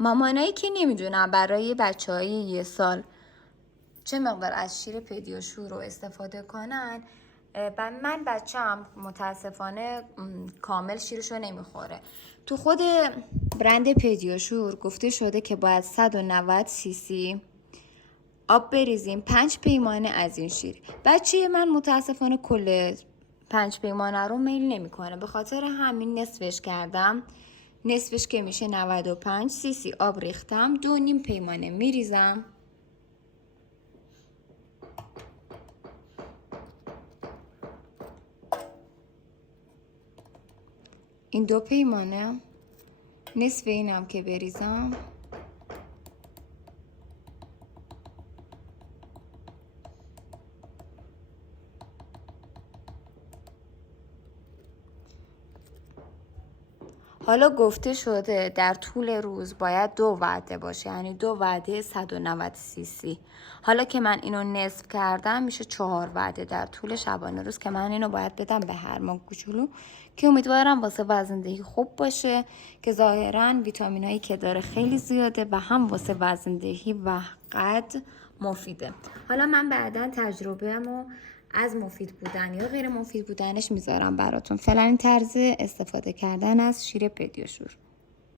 مامانایی که نمیدونن برای بچهای 1 سال چه مقدار از شیر پدیاشور رو استفاده کنن، من بچه‌م متاسفانه کامل شیرشو نمیخوره. تو خود برند پدیاشور گفته شده که باید 190 سی سی آب بریزیم 5 پیمانه از این شیر. بچه من متاسفانه کل 5 پیمانه رو میل نمیکنه، به خاطر همین نصفش کردم. نصفش که میشه 95 سی سی آب ریختم، 2.5 پیمانه میریزم. این 2 پیمانه نصف اینم که بریزم حالا گفته شده در طول روز باید 2 وعده باشه، یعنی 2 وعده 190 سی سی. حالا که من اینو نصف کردم میشه 4 وعده در طول شبانه روز که من اینو باید بدم به هر ماه کوچولو، که امیدوارم واسه وزندهی خوب باشه، که ظاهرا ویتامینایی که داره خیلی زیاده و هم واسه وزندهی و قد مفیده. حالا من بعدا تجربه‌مو از مفید بودن یا غیر مفید بودنش میذارم براتون. فعلا این طرز استفاده کردن از شیر پدیاشور.